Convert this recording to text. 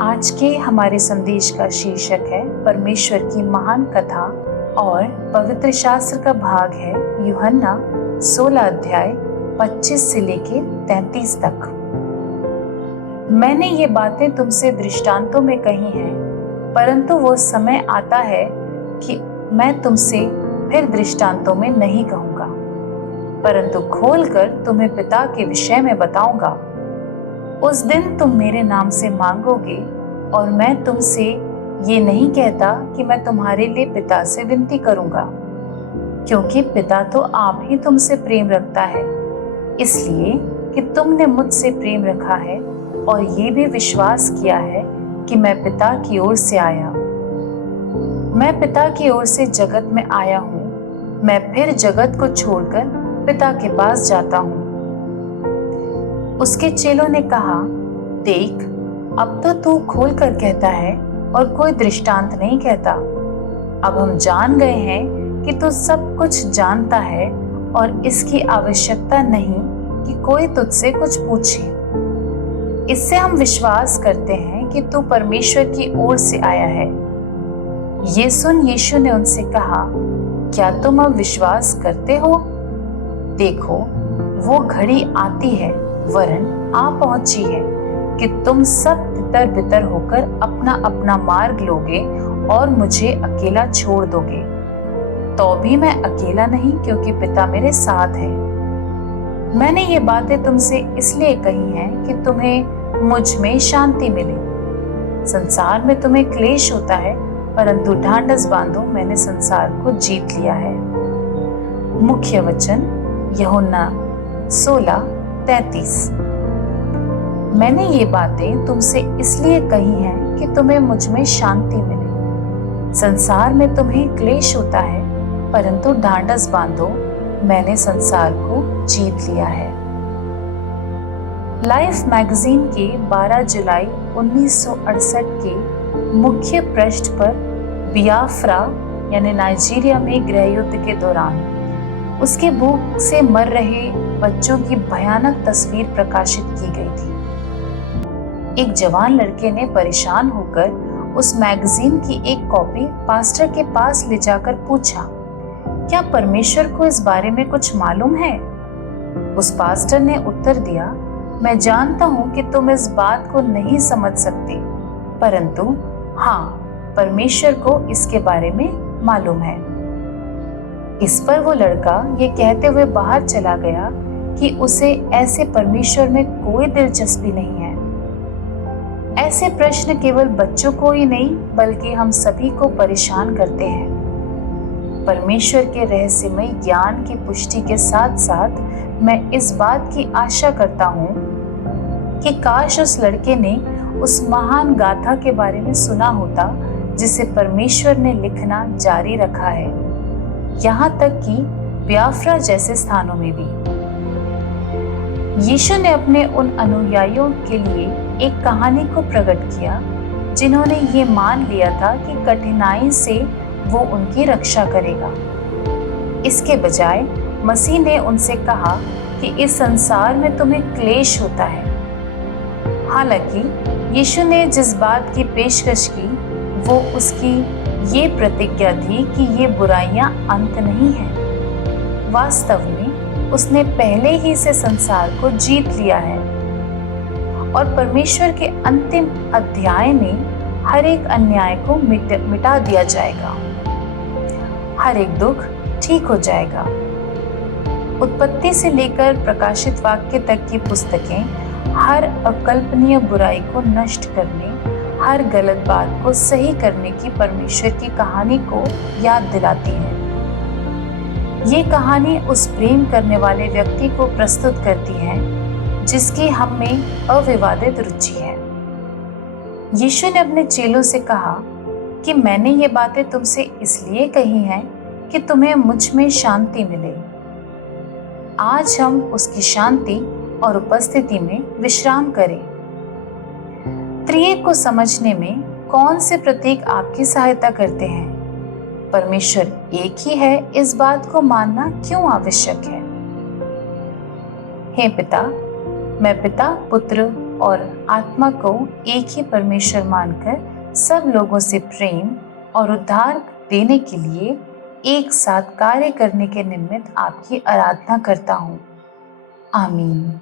आज के हमारे संदेश का शीर्षक है परमेश्वर की महान कथा और पवित्र शास्त्र का भाग है यूहन्ना 16 अध्याय 25 से लेके 33 तक। मैंने ये बातें तुमसे दृष्टांतों में कही हैं, परंतु वो समय आता है कि मैं तुमसे फिर दृष्टांतों में नहीं कहूँगा, परंतु खोलकर तुम्हें पिता के विषय में बताऊंगा। उस दिन तुम मेरे नाम से मांगोगे और मैं तुमसे ये नहीं कहता कि मैं तुम्हारे लिए पिता से विनती करूंगा, क्योंकि पिता तो आप ही तुमसे प्रेम रखता है, इसलिए कि तुमने मुझसे प्रेम रखा है और ये भी विश्वास किया है कि मैं पिता की ओर से आया। मैं पिता की ओर से जगत में आया हूँ, मैं फिर जगत को छोड़कर पिता के पास जाता हूँ। उसके चेलों ने कहा, देख, अब तो तू खोल कर कहता है और कोई दृष्टांत नहीं कहता। अब हम जान गए हैं कि तू सब कुछ जानता है और इसकी आवश्यकता नहीं कि कोई तुझसे कुछ पूछे। इससे हम विश्वास करते हैं कि तू परमेश्वर की ओर से आया है। ये सुन यीशु ने उनसे कहा, क्या तुम अब विश्वास करते हो? देखो, वो घड़ी आती है, वरन आ पहुंची है कि तुम सब तितर बितर होकर अपना अपना मार्ग लोगे और मुझे अकेला छोड़ दोगे। तो भी मैं अकेला नहीं, क्योंकि पिता मेरे साथ है। मैंने ये बातें तुमसे इसलिए कही हैं कि तुम्हें मुझ में शांति मिले। संसार में तुम्हें क्लेश होता है, परंतु ढांढस बांधो, मैंने संसार को जीत लिया है। मुख्य वचन यूहन्ना 16:33। मैंने ये बातें तुमसे इसलिए कही हैं कि तुम्हें मुझ में शांति मिले। संसार में तुम्हें क्लेश होता है, परंतु ढांढस बांधो, मैंने संसार को जीत लिया है। लाइफ मैगजीन के 12 जुलाई 1968 के मुख्य पृष्ठ पर बियाफ्रा यानी नाइजीरिया में गृह युद्ध के दौरान उसके भूख से मर रहे बच्चों की भयानक तस्वीर प्रकाशित की गई थी। एक जवान लड़के ने परेशान होकर उस मैगजीन की एक कॉपी पास्टर के पास ले जाकर पूछा, क्या परमेश्वर को इस बारे में कुछ मालूम है? उस पास्टर ने उत्तर दिया, मैं जानता हूं कि तुम इस बात को नहीं समझ सकते, परंतु हाँ, परमेश्वर को इसके बारे में मालूम है। इस पर वो लड़का ये कहते हुए बाहर चला गया कि उसे ऐसे परमेश्वर में कोई दिलचस्पी नहीं है। ऐसे प्रश्न केवल बच्चों को ही नहीं, बल्कि हम सभी को परेशान करते हैं। परमेश्वर के रहस्यमय ज्ञान की पुष्टि के साथ साथ मैं इस बात की आशा करता हूँ कि काश उस लड़के ने उस महान गाथा के बारे में सुना होता जिसे परमेश्वर ने लिखना जारी रखा है, यहाँ तक कि बियाफ्रा जैसे स्थानों में भी। यीशु ने अपने उन अनुयायियों के लिए एक कहानी को प्रकट किया जिन्होंने ये मान लिया था कि कठिनाई से वो उनकी रक्षा करेगा। इसके बजाय मसीह ने उनसे कहा कि इस संसार में तुम्हें क्लेश होता है। हालांकि यीशु ने जिस बात की पेशकश की वो उसकी ये प्रतिज्ञा थी कि ये बुराइयां अंत नहीं है। वास्तव में उसने पहले ही से संसार को जीत लिया है और परमेश्वर के अंतिम अध्याय में हर एक अन्याय को मिटा दिया जाएगा। हर एक दुख ठीक हो जाएगा। उत्पत्ति से लेकर प्रकाशित वाक्य तक की पुस्तकें हर अकल्पनीय बुराई को नष्ट करने, हर गलत बात को सही करने की परमेश्वर की कहानी को याद दिलाती है। ये कहानी उस प्रेम करने वाले व्यक्ति को प्रस्तुत करती है जिसकी हम में अविवादित रुचि है। यीशु ने अपने चेलों से कहा कि मैंने ये बातें तुमसे इसलिए कही हैं कि तुम्हें मुझ में शांति मिले। आज हम उसकी शांति और उपस्थिति में विश्राम करें। त्रिएक को समझने में कौन से प्रतीक आपकी सहायता करते हैं? परमेश्वर एक ही है, इस बात को मानना क्यों आवश्यक है? हे पिता, मैं पिता, पुत्र और आत्मा को एक ही परमेश्वर मानकर सब लोगों से प्रेम और उद्धार देने के लिए एक साथ कार्य करने के निमित्त आपकी आराधना करता हूँ। आमीन।